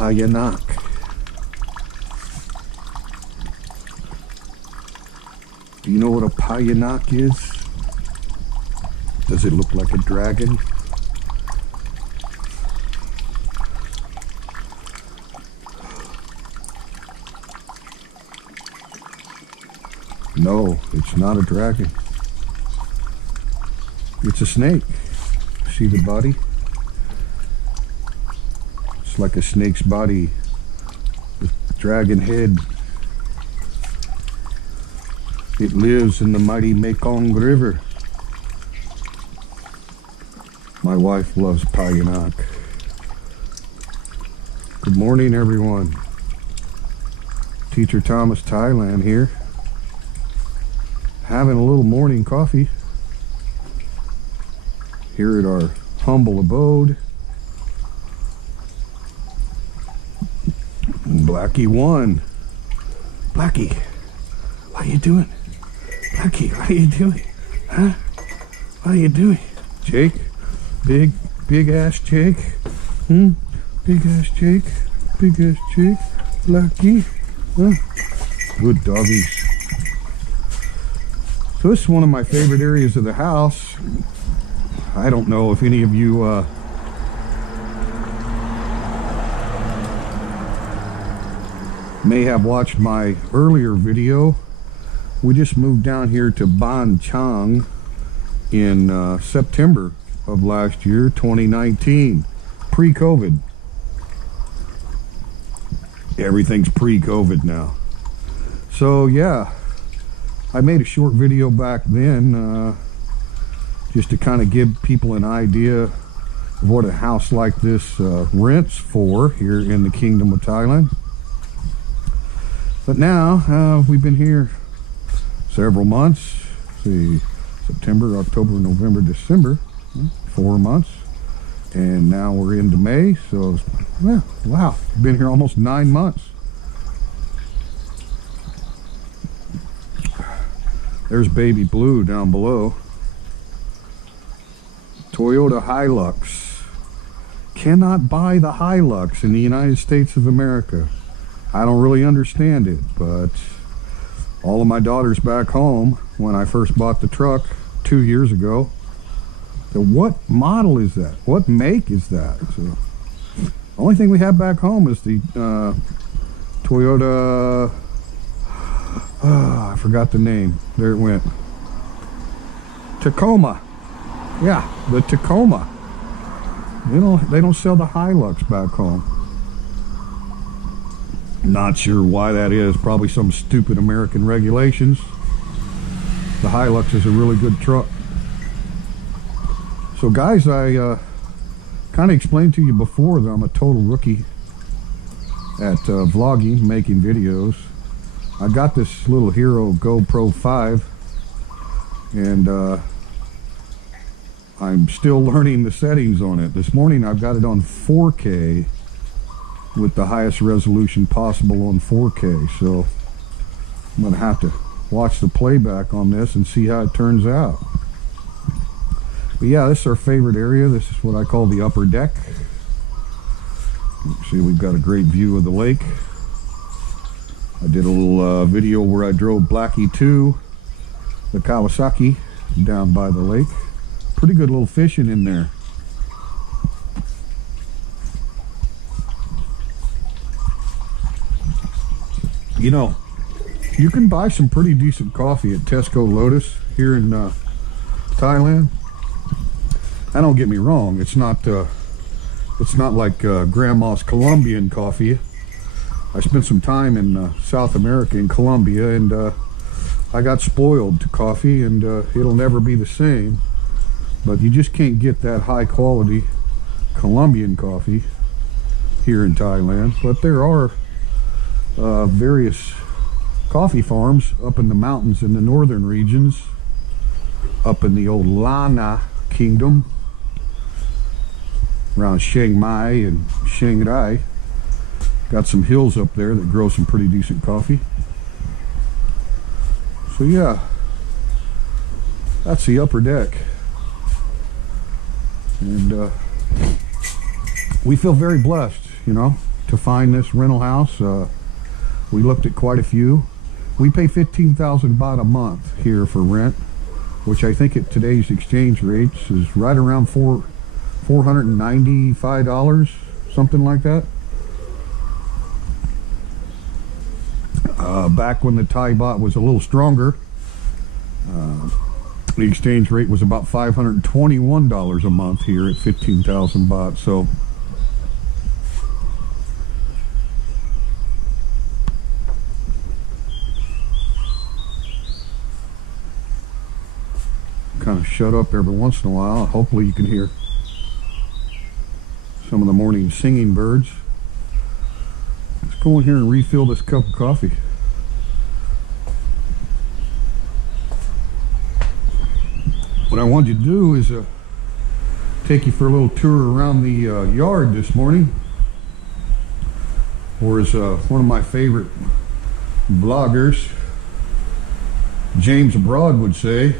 Payanak. Do you know what a Payanak is? Does it look like a dragon? No, it's not a dragon. It's a snake. See the body? It's like a snake's body with dragon head. It lives in the mighty Mekong River. My wife loves Payanak. Good morning, everyone. Teacher Thomas, Thailand here. Having a little morning coffee here at our humble abode. Blackie won. Blackie, what are you doing? Blackie, what are you doing? Huh? What are you doing? Jake? Big ass Jake? Big ass Jake? Big ass Jake? Blackie? Huh? Good doggies. So this is one of my favorite areas of the house. I don't know if any of you may have watched my earlier video. We just moved down here to Ban Chang in September of last year, 2019, pre-COVID. Everything's pre-COVID now. So yeah, I made a short video back then just to kind of give people an idea of what a house like this rents for here in the Kingdom of Thailand. But now we've been here several months. See, September, October, November, December, 4 months, and now we're into May. So yeah, wow, been here almost 9 months. There's baby blue down below. Toyota Hilux. Cannot buy the Hilux in the United States of America. I don't really understand it, but all of my daughters back home, when I first bought the truck 2 years ago, said, what model is that? What make is that? So, the only thing we have back home is the Toyota... I forgot the name. There it went. Tacoma. Yeah, the Tacoma. You know, they don't sell the Hilux back home. Not sure why that is. Probably some stupid American regulations. The Hilux is a really good truck. So guys, I kind of explained to you before that I'm a total rookie at vlogging, making videos. I got this little Hero GoPro 5, and I'm still learning the settings on it. This morning I've got it on 4K with the highest resolution possible on 4K, so I'm gonna have to watch the playback on this and see how it turns out. But yeah, this is our favorite area. This is what I call the upper deck. See, we've got a great view of the lake. I did a little video where I drove Blackie to the Kawasaki down by the lake. Pretty good little fishing in there. You know, you can buy some pretty decent coffee at Tesco Lotus here in Thailand. Now, don't get me wrong, it's not like Grandma's Colombian coffee. I spent some time in South America, in Colombia, and I got spoiled to coffee, and it'll never be the same. But you just can't get that high quality Colombian coffee here in Thailand. But there are various coffee farms up in the mountains in the northern regions, up in the old Lana Kingdom, around Chiang Mai and Chiang Rai. Got some hills up there that grow some pretty decent coffee. So yeah, that's the upper deck. And we feel very blessed, you know, to find this rental house. We looked at quite a few. We pay 15,000 baht a month here for rent, which I think at today's exchange rates is right around $495, something like that. Back when the Thai baht was a little stronger, the exchange rate was about $521 a month here at 15,000 baht. So kind of shut up every once in a while. Hopefully you can hear some of the morning singing birds. Let's go in here and refill this cup of coffee. What I wanted you to do is take you for a little tour around the yard this morning. Or as one of my favorite vloggers, James Abroad, would say,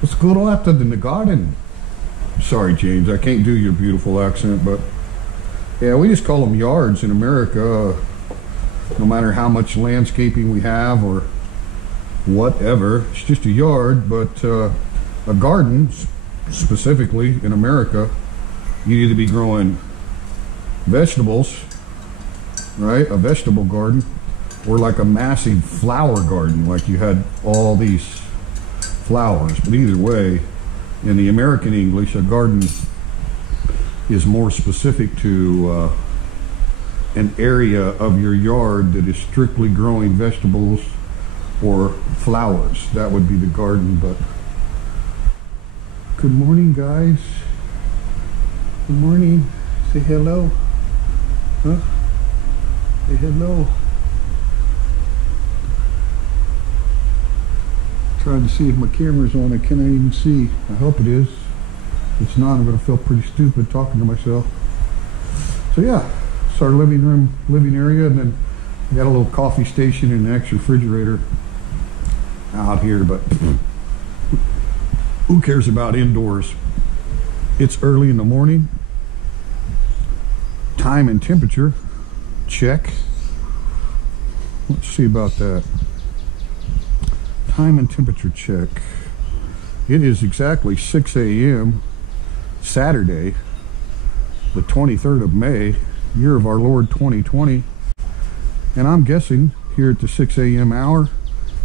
let's go out in the garden. Sorry, James, I can't do your beautiful accent, but yeah, we just call them yards in America. No matter how much landscaping we have or whatever, it's just a yard. But a garden, specifically in America, you need to be growing vegetables, right? A vegetable garden, or like a massive flower garden, like you had all these flowers. But either way, in the American English, a garden is more specific to an area of your yard that is strictly growing vegetables or flowers. That would be the garden. But good morning, guys. Good morning. Say hello. Huh? Say hello. Trying to see if my camera's on. I cannot even see. I hope it is. If it's not, I'm going to feel pretty stupid talking to myself. So yeah, it's our living area, and then we got a little coffee station and an extra refrigerator out here, but who cares about indoors? It's early in the morning. Time and temperature, check. Let's see about that. Time and temperature check. It is exactly 6 a.m. Saturday, the 23rd of May, year of our Lord 2020. And I'm guessing here at the 6 a.m. hour,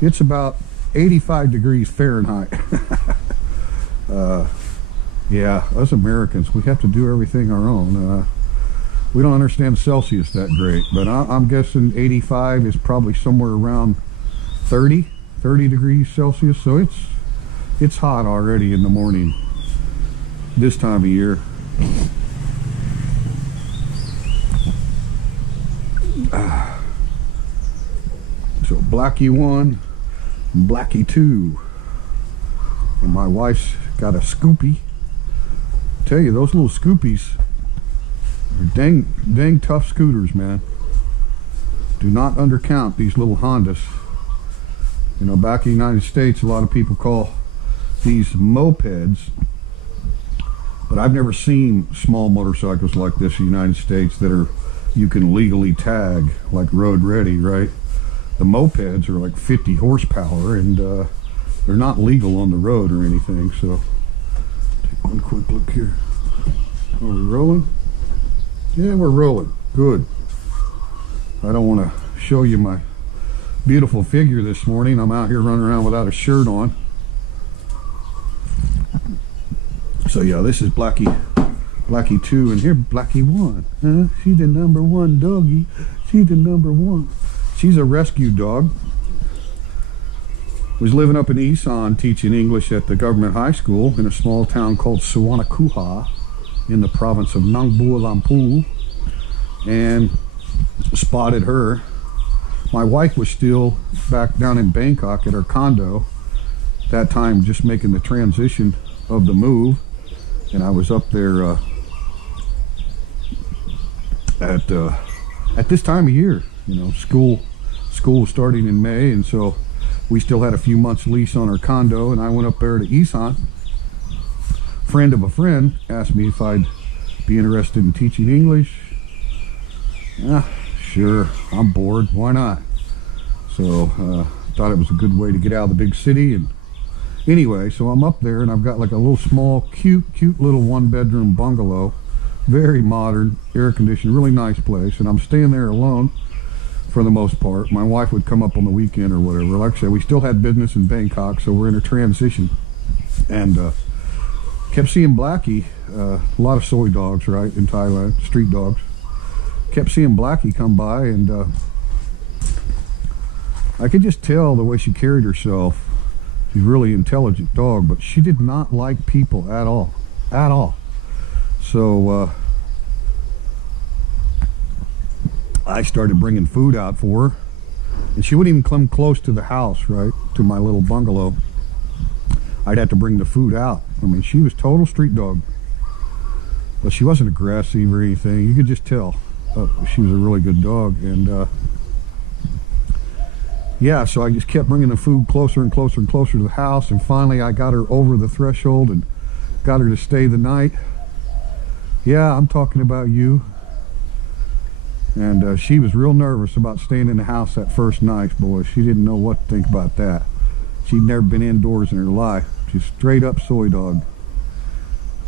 it's about 85 degrees Fahrenheit. Yeah, us Americans, we have to do everything our own. We don't understand Celsius that great, but I'm guessing 85 is probably somewhere around 30 degrees Celsius. So it's hot already in the morning this time of year. So Blackie 1, Blackie 2, and my wife's got a Scoopy. Tell you, those little Scoopies are dang tough scooters, man. Do not undercount these little Hondas. You know, back in the United States, a lot of people call these mopeds, but I've never seen small motorcycles like this in the United States that you can legally tag, like road ready, right? The mopeds are like 50 horsepower, and they're not legal on the road or anything. So take one quick look here. Are we rolling? Yeah, we're rolling. Good. I don't want to show you my beautiful figure this morning. I'm out here running around without a shirt on. So yeah, this is Blackie 2, and here Blackie 1. Huh? She's the number one doggy. She's the number one. She's a rescue dog. Was living up in Isan teaching English at the government high school in a small town called Suwanakuha in the province of Nang Bua Lampu, and spotted her. My wife was still back down in Bangkok at her condo, that time just making the transition of the move, and I was up there at this time of year. You know, school was starting in May, and so we still had a few months lease on our condo, and I went up there to Isan. Friend of a friend asked me if I'd be interested in teaching English. Yeah, sure, I'm bored. Why not? So thought it was a good way to get out of the big city. And anyway, so I'm up there and I've got like a little small, cute little 1-bedroom bungalow. Very modern, air conditioned, really nice place. And I'm staying there alone for the most part. My wife would come up on the weekend or whatever. Like I said, we still had business in Bangkok, so we're in a transition. And kept seeing Blackie, a lot of soy dogs, right, in Thailand, street dogs. Kept seeing Blackie come by, and I could just tell the way she carried herself. She's a really intelligent dog, but she did not like people at all. At all. So I started bringing food out for her, and she wouldn't even come close to the house, right, to my little bungalow. I'd have to bring the food out. I mean, she was total street dog, but she wasn't aggressive or anything. You could just tell she was a really good dog. And yeah, so I just kept bringing the food closer and closer and closer to the house, and finally I got her over the threshold and got her to stay the night. Yeah, I'm talking about you. And she was real nervous about staying in the house that first night, boy. She didn't know what to think about that. She'd never been indoors in her life. Just straight up soy dog.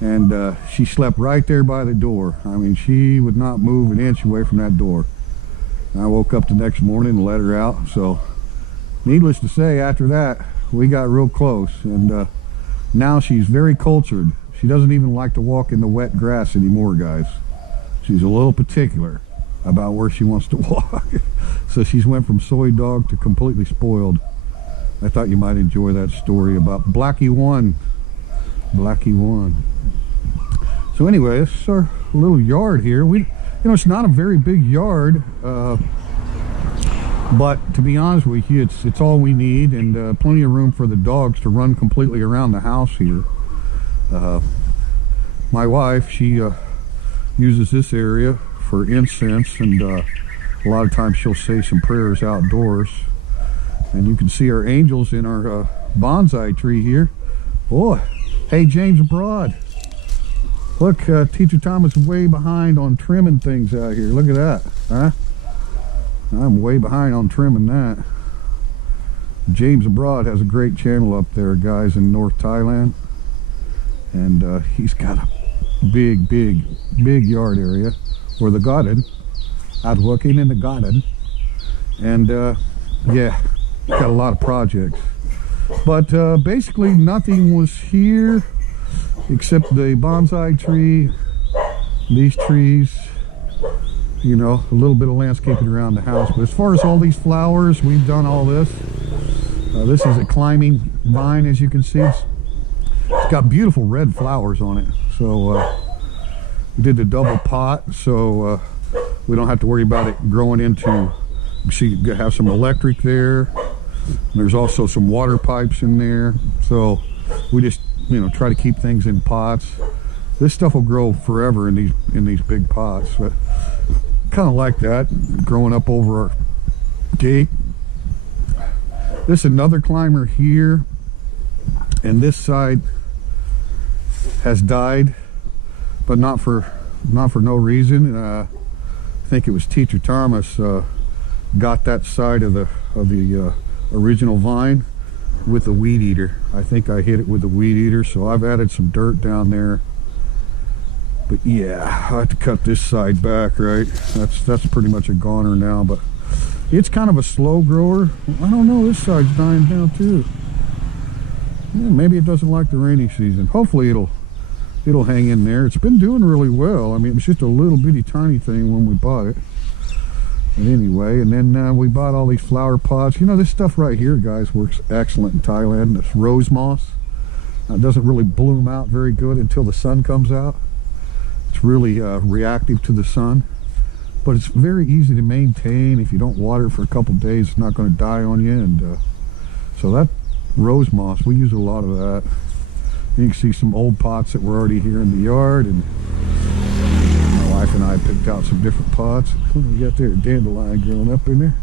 And she slept right there by the door. I mean, she would not move an inch away from that door. And I woke up the next morning and let her out. So needless to say, after that we got real close. And now she's very cultured. She doesn't even like to walk in the wet grass anymore, guys. She's a little particular about where she wants to walk. So she's went from soy dog to completely spoiled. I thought you might enjoy that story about Blackie 1. Blackie 1. So anyway, this is our little yard here. It's not a very big yard, but to be honest with you, it's all we need, and plenty of room for the dogs to run completely around the house here. My wife, she uses this area for incense, and a lot of times she'll say some prayers outdoors. And you can see our angels in our bonsai tree here. Boy, hey, James Abroad, look, Teacher Thomas is way behind on trimming things out here. Look at that, huh? I'm way behind on trimming that. James Abroad has a great channel up there, guys, in North Thailand, and he's got a big yard area, or the garden. Out working in the garden, and yeah, got a lot of projects. But basically nothing was here except the bonsai tree, these trees, you know, a little bit of landscaping around the house. But as far as all these flowers, we've done all this. This is a climbing vine, as you can see. It's got beautiful red flowers on it. So we did the double pot, so we don't have to worry about it growing into, you see, you have some electric there. There's also some water pipes in there. So we just, you know, try to keep things in pots. This stuff will grow forever in these big pots. But kind of like that, growing up over our gate. This is another climber here, and this side has died, but not for no reason. I think it was Teacher Thomas got that side of the original vine with a weed eater. I think I hit it with a weed eater, so I've added some dirt down there. But yeah, I have to cut this side back, right? That's pretty much a goner now, but it's kind of a slow grower. I don't know, this side's dying down too. Yeah, maybe it doesn't like the rainy season. Hopefully it'll hang in there. It's been doing really well. I mean, it was just a little bitty tiny thing when we bought it. But anyway, and then we bought all these flower pots. You know, this stuff right here, guys, works excellent in Thailand. This rose moss. It doesn't really bloom out very good until the sun comes out. It's really reactive to the sun, but it's very easy to maintain. If you don't water it for a couple days, it's not going to die on you. And so that rose moss, we use a lot of that. You can see some old pots that were already here in the yard, and my wife and I picked out some different pots. We got there a dandelion growing up in there.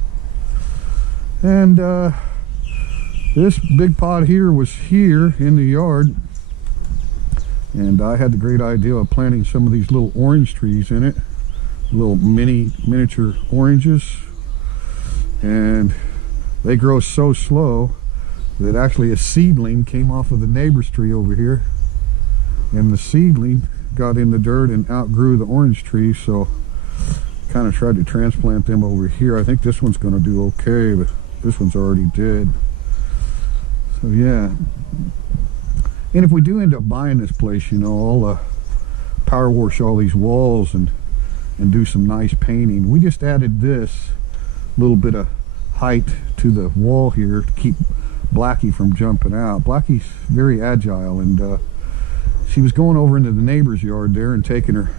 And this big pot here was here in the yard, and I had the great idea of planting some of these little orange trees in it. little miniature oranges, and they grow so slow that actually a seedling came off of the neighbor's tree over here, and the seedling got in the dirt and outgrew the orange tree, so kind of tried to transplant them over here. I think this one's going to do okay, but this one's already dead. So yeah, and if we do end up buying this place, you know, I'll power wash all these walls and do some nice painting. We just added this little bit of height to the wall here to keep Blackie from jumping out. Blackie's very agile, and she was going over into the neighbor's yard there and taking her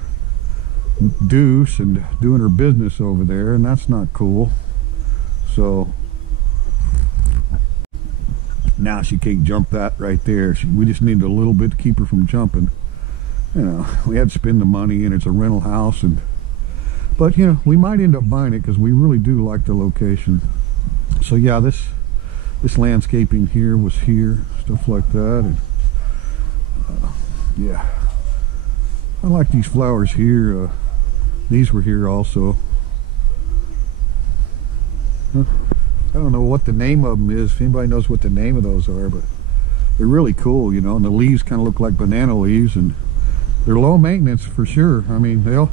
deuce and doing her business over there, and that's not cool. So now she can't jump that right there. We just needed a little bit to keep her from jumping. You know, we had to spend the money, and it's a rental house, but you know, we might end up buying it because we really do like the location. So yeah, this landscaping here was here, stuff like that, and yeah, I like these flowers here. These were here also. I don't know what the name of them is, if anybody knows what the name of those are, but they're really cool, you know, and the leaves kind of look like banana leaves, and they're low maintenance for sure. I mean, they'll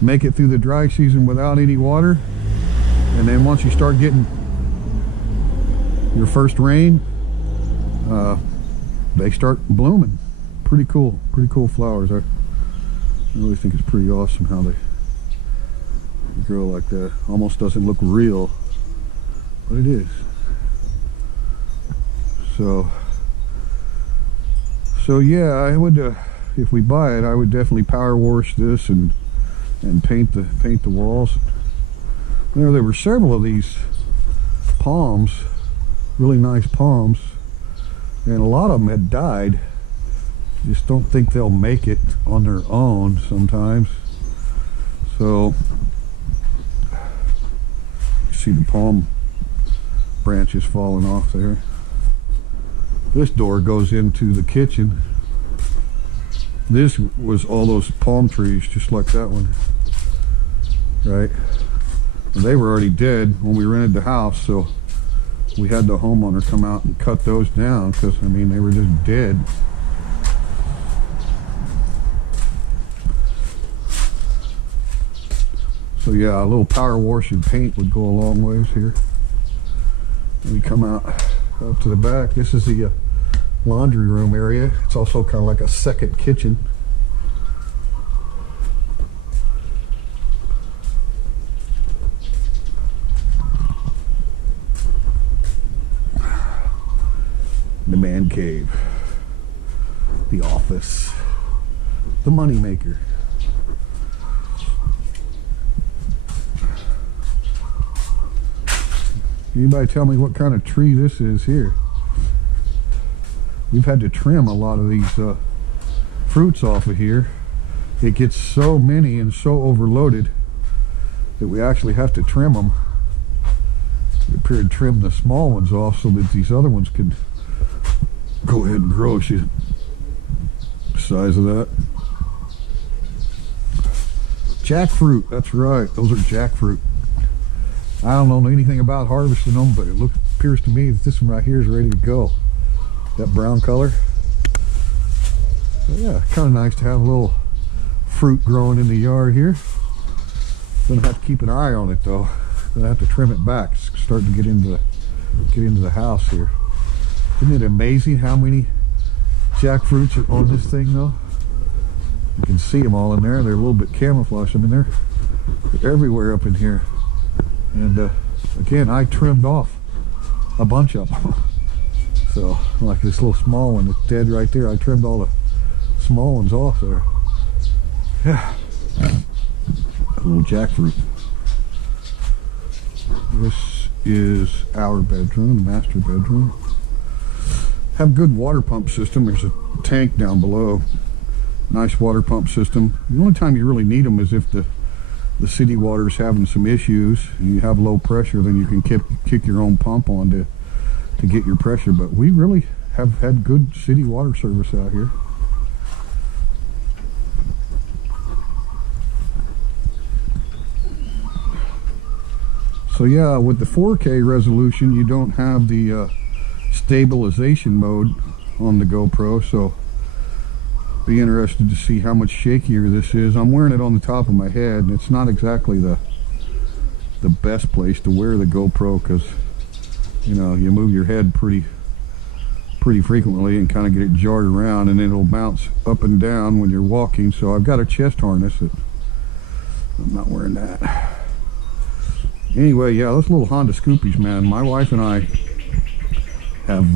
make it through the dry season without any water, and then once you start getting your first rain, they start blooming. Pretty cool flowers. I really think it's pretty awesome how they grow like that. Almost doesn't look real, but it is. So yeah, I would, if we buy it, I would definitely power wash this and paint the walls. You know, there were several of these palms, really nice palms, and a lot of them had died. Just don't think they'll make it on their own sometimes. So you see the palm branches falling off there. This door goes into the kitchen. This was all those palm trees, just like that one, right? And they were already dead when we rented the house, so we had the homeowner come out and cut those down because, I mean, they were just dead. So yeah, a little power wash and paint would go a long ways here. And we come out to the back. This is the laundry room area. It's also kind of like a second kitchen. The man cave, the office, the money maker. Anybody tell me what kind of tree this is here? We've had to trim a lot of these fruits off of here. It gets so many and so overloaded that we actually have to trim them. We appear to trim the small ones off so that these other ones could go ahead and grow. See the size of that? Jackfruit, that's right, those are jackfruit. I don't know anything about harvesting them, but it appears to me that this one right here is ready to go. That brown color. So yeah, kind of nice to have a little fruit growing in the yard here. Gonna have to keep an eye on it though. Gonna have to trim it back. It's starting to get into the house here. Isn't it amazing how many jackfruits are on this thing though? You can see them all in there. They're a little bit camouflaged. I mean, they're everywhere up in here. And again, I trimmed off a bunch of them. So, like this little small one that's dead right there, I trimmed all the small ones off there. Yeah, a little jackfruit. This is our bedroom, the master bedroom. Have good water pump system. There's a tank down below. Nice water pump system. The only time you really need them is if the city water is having some issues and you have low pressure, then you can kick your own pump on to get your pressure. But we really have had good city water service out here. So yeah, with the 4K resolution, you don't have the stabilization mode on the GoPro, so be interested to see how much shakier this is. I'm wearing it on the top of my head, and it's not exactly the best place to wear the GoPro, because you know, you move your head pretty frequently and kind of get it jarred around, and then it'll bounce up and down when you're walking. So I've got a chest harness that I'm not wearing that. Anyway, yeah, those little Honda Scoopies, man. My wife and I have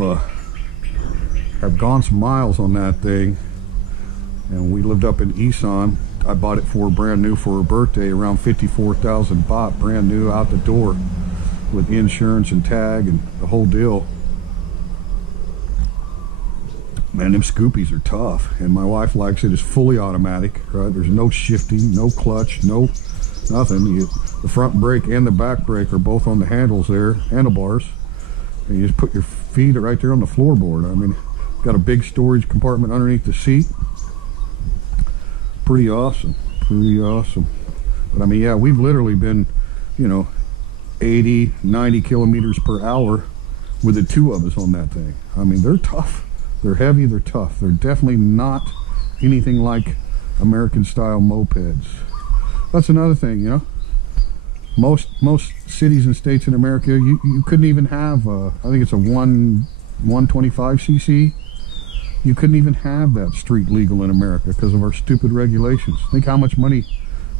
gone some miles on that thing, and we lived up in Isan. I bought it for brand new for her birthday, around 54,000 baht, brand new out the door, with insurance and tag and the whole deal. Man, them Scoopies are tough, and my wife likes it. It's fully automatic, right? There's no shifting, no clutch, no nothing. The front brake and the back brake are both on the handles there, handlebars, and you just put your feet right there on the floorboard. I mean, got a big storage compartment underneath the seat. Pretty awesome, pretty awesome. But I mean, yeah, we've literally been, you know, 80, 90 kilometers per hour with the two of us on that thing. I mean, they're tough. They're heavy, they're tough. They're definitely not anything like American style mopeds. That's another thing, you know. Most cities and states in America, you couldn't even have, I think it's a 125cc. You couldn't even have that street legal in America because of our stupid regulations. Think how much money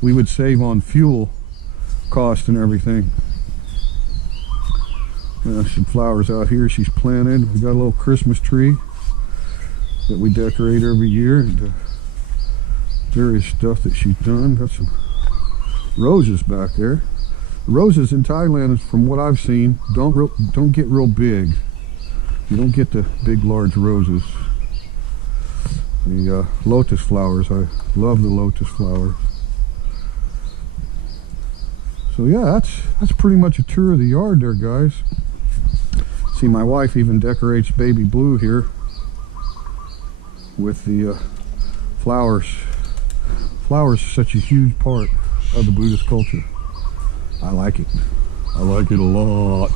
we would save on fuel cost and everything. Some flowers out here she's planted. We got a little Christmas tree that we decorate every year, and various stuff that she's done. Got some roses back there. Roses in Thailand, from what I've seen, don't get real big. You don't get the big, large roses. The lotus flowers, I love the lotus flowers. So yeah, that's pretty much a tour of the yard there, guys. See, my wife even decorates baby blue here with the flowers. Flowers are such a huge part of the Buddhist culture. I like it. I like it a lot.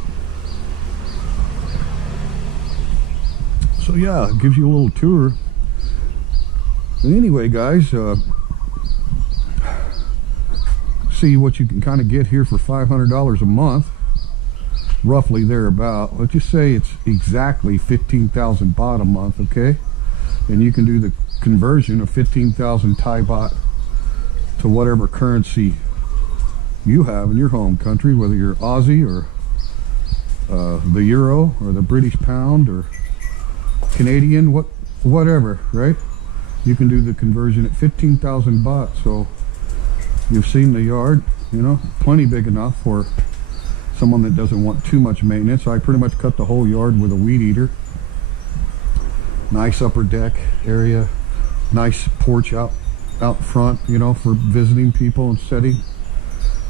So yeah, it gives you a little tour. But anyway, guys, see what you can kind of get here for $500 a month, roughly thereabout. Let's just say it's exactly 15,000 baht a month, okay? And you can do the conversion of 15,000 Thai baht to whatever currency you have in your home country, whether you're Aussie or the euro or the British pound or Canadian, whatever, right? You can do the conversion at 15,000 baht. So you've seen the yard, you know, plenty big enough for someone that doesn't want too much maintenance. I pretty much cut the whole yard with a weed eater. Nice upper deck area, nice porch out front, you know, for visiting people and sitting.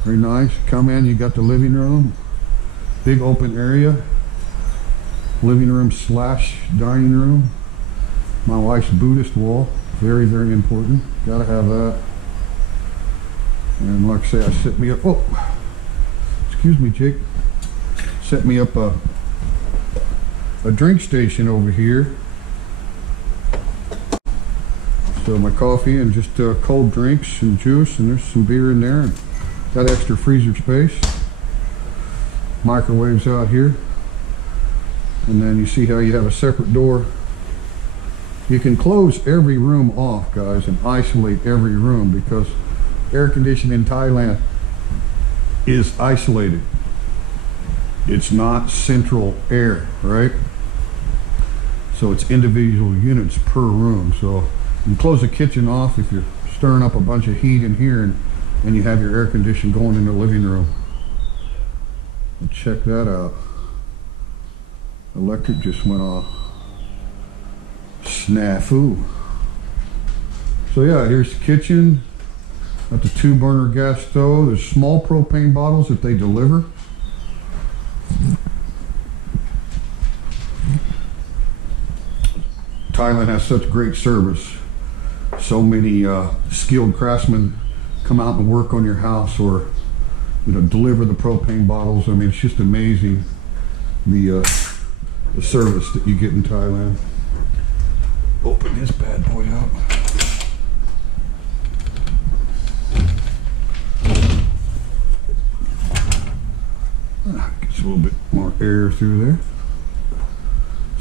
Very nice. Come in, you got the living room, big open area, living room slash dining room. My wife's Buddhist wall, very, very important. Gotta have that. And like I say, I set me up, oh, excuse me, Jake. Set me up a drink station over here. So my coffee and just cold drinks and juice, and there's some beer in there. And got extra freezer space. Microwaves out here. And then you see how you have a separate door. You can close every room off, guys, and isolate every room, because air conditioning in Thailand is isolated. It's not central air, right? So it's individual units per room. So you can close the kitchen off if you're stirring up a bunch of heat in here, and you have your air conditioning going in the living room. And check that out. Electric just went off. Snafu. So yeah, here's the kitchen. Got the 2-burner gas stove. There's small propane bottles that they deliver. Thailand has such great service. So many skilled craftsmen come out and work on your house, or deliver the propane bottles. I mean, it's just amazing the service that you get in Thailand. Open this bad boy up. Gets a little bit more air through there.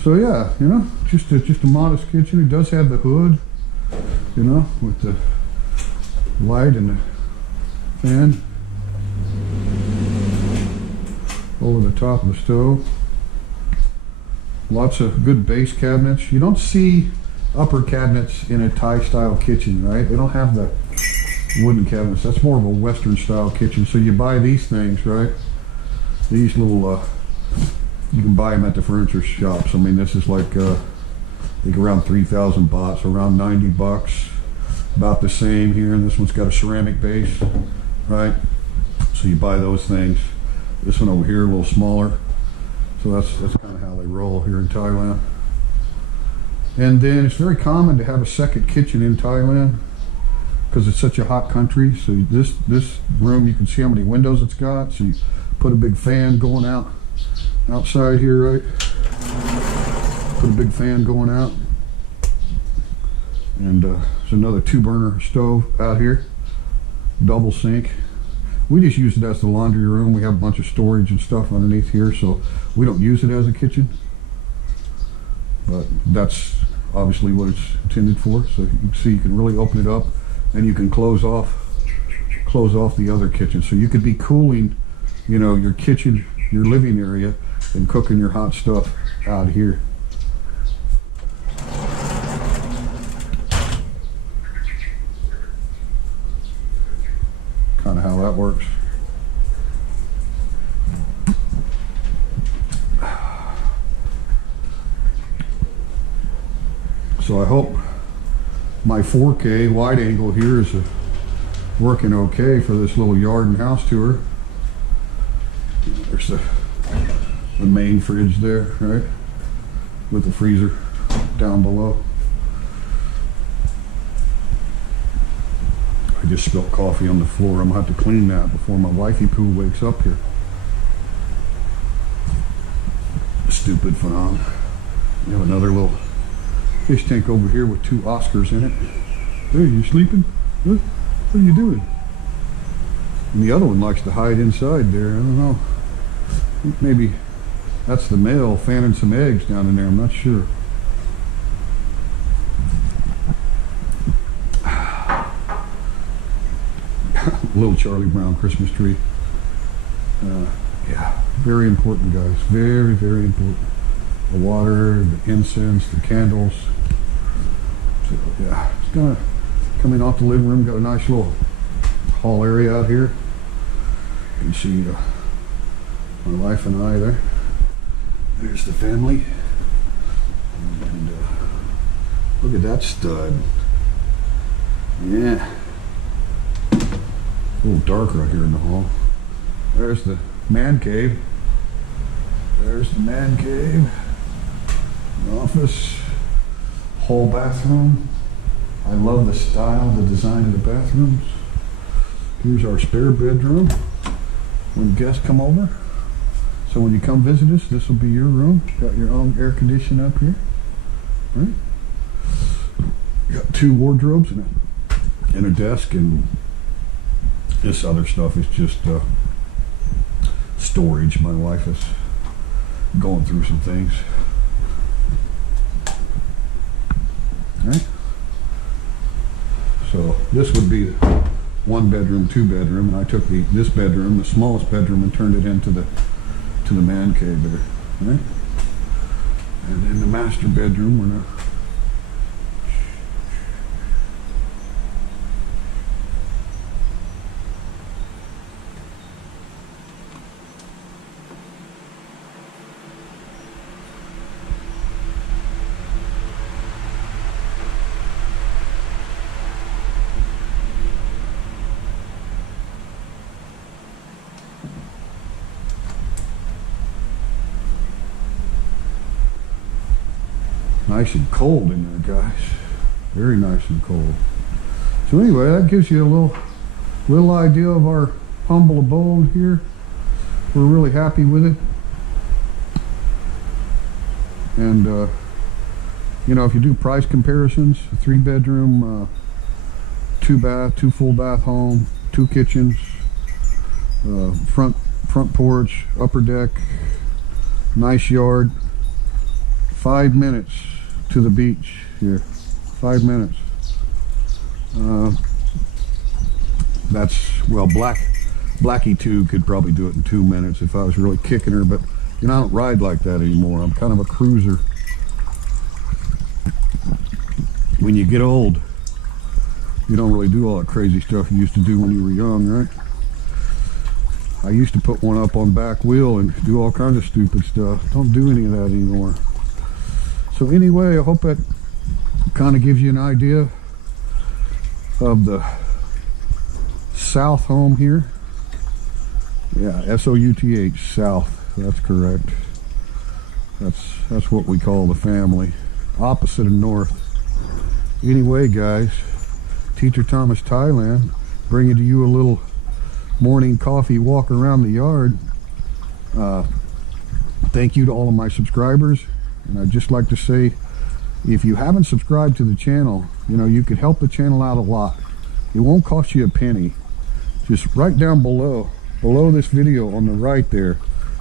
So yeah, just a modest kitchen. It does have the hood, with the light and the fan over the top of the stove. Lots of good base cabinets. You don't see upper cabinets in a Thai style kitchen, right? They don't have the wooden cabinets. That's more of a Western style kitchen. So you buy these things, right? These little, you can buy them at the furniture shops. I mean, this is like, I think around 3,000 baht, so around 90 bucks. About the same here, and this one's got a ceramic base, right? So you buy those things. This one over here, a little smaller. So that's kind of how they roll here in Thailand. And then it's very common to have a second kitchen in Thailand because it's such a hot country. So this room, you can see how many windows it's got. So you put a big fan going out outside here, right? Put a big fan going out. And there's another 2-burner stove out here, double sink. We just use it as the laundry room. We have a bunch of storage and stuff underneath here, so we don't use it as a kitchen. But that's obviously what it's intended for. So you can see you can really open it up, and you can close off the other kitchen. So you could be cooling, your kitchen, your living area, and cooking your hot stuff out here. Kind of how that works. So I hope my 4K wide angle here is working okay for this little yard and house tour. There's the main fridge there, right? With the freezer down below. I just spilled coffee on the floor. I'm gonna have to clean that before my wifey poo wakes up here. Stupid phenom. We have another little fish tank over here with 2 Oscars in it. Hey, you sleeping? What are you doing? And the other one likes to hide inside there. I don't know. I think maybe that's the male fanning some eggs down in there. I'm not sure. Little Charlie Brown Christmas tree. Yeah, very important, guys. Very, very important. The water, the incense, the candles. So, yeah, it's gonna come in off the living room. Got a nice little hall area out here. You can see my wife and I there. There's the family. And look at that stud. Yeah. A little darker out here in the hall. There's the man cave. There's the man cave. The office. Whole bathroom. I love the style, the design of the bathrooms. Here's our spare bedroom when guests come over. So when you come visit us, this will be your room. Got your own air conditioning up here. Right? You got 2 wardrobes and a desk, and this other stuff is just storage. My wife is going through some things. Right? So this would be 1 bedroom, 2 bedroom, and I took this bedroom, the smallest bedroom, and turned it into the man cave there. Right? And in the master bedroom, we're now. Nice and cold in there, guys. Very nice and cold. So anyway, that gives you a little idea of our humble abode here. We're really happy with it. And you know, if you do price comparisons, a 3-bedroom, 2-bath, 2 full bath home, 2 kitchens, front porch, upper deck, nice yard, 5 minutes to the beach here. 5 minutes. That's, well, Blackie 2 could probably do it in 2 minutes if I was really kicking her, but you know, I don't ride like that anymore. I'm kind of a cruiser. When you get old, you don't really do all that crazy stuff you used to do when you were young, right? I used to put one up on back wheel and do all kinds of stupid stuff. Don't do any of that anymore. So anyway, I hope that kind of gives you an idea of the South home here. Yeah, S-O-U-T-H, South. That's correct. That's what we call the family. Opposite of North. Anyway, guys, Teacher Thomas Thailand, bringing to you a little morning coffee walk around the yard. Thank you to all of my subscribers, and I'd just like to say, if you haven't subscribed to the channel, you know, you could help the channel out a lot. It won't cost you a penny. Just right down below this video on the right there,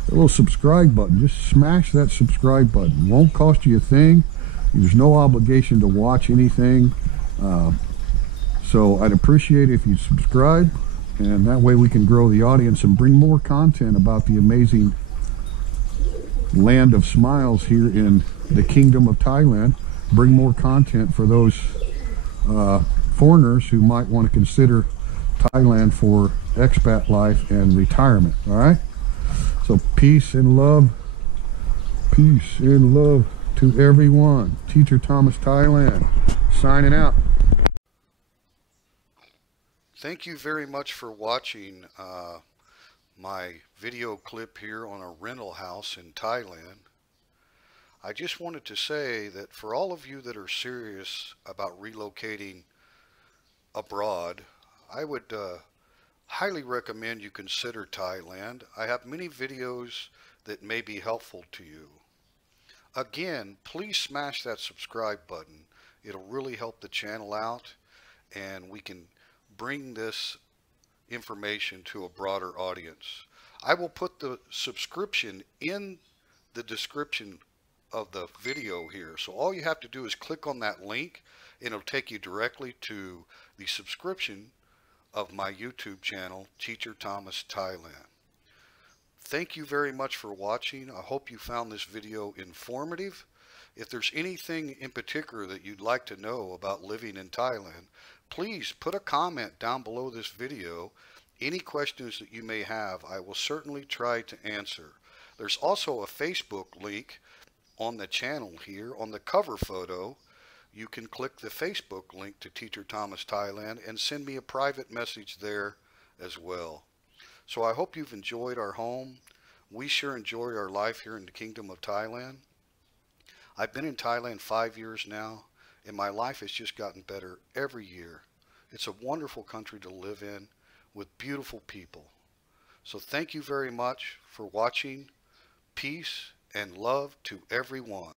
a little subscribe button. Just smash that subscribe button. It won't cost you a thing. There's no obligation to watch anything. So I'd appreciate it if you subscribe, and that way we can grow the audience and bring more content about the amazing land of smiles here in the Kingdom of Thailand. Bring more content for those foreigners who might want to consider Thailand for expat life and retirement. All right, so peace and love to everyone. Teacher Thomas Thailand signing out. Thank you very much for watching my video clip here on a rental house in Thailand. I just wanted to say that for all of you that are serious about relocating abroad, I would highly recommend you consider Thailand. I have many videos that may be helpful to you. Again, please smash that subscribe button. It'll really help the channel out, and we can bring this information to a broader audience. I will put the subscription in the description of the video here. So all you have to do is click on that link, and it'll take you directly to the subscription of my YouTube channel, Teacher Thomas Thailand. Thank you very much for watching. I hope you found this video informative. If there's anything in particular that you'd like to know about living in Thailand, please put a comment down below this video. Any questions that you may have, I will certainly try to answer. There's also a Facebook link on the channel here. On the cover photo, you can click the Facebook link to Teacher Thomas Thailand and send me a private message there as well. So I hope you've enjoyed our home. We sure enjoy our life here in the Kingdom of Thailand. I've been in Thailand 5 years now, and my life has just gotten better every year. It's a wonderful country to live in with beautiful people. So thank you very much for watching. Peace and love to everyone.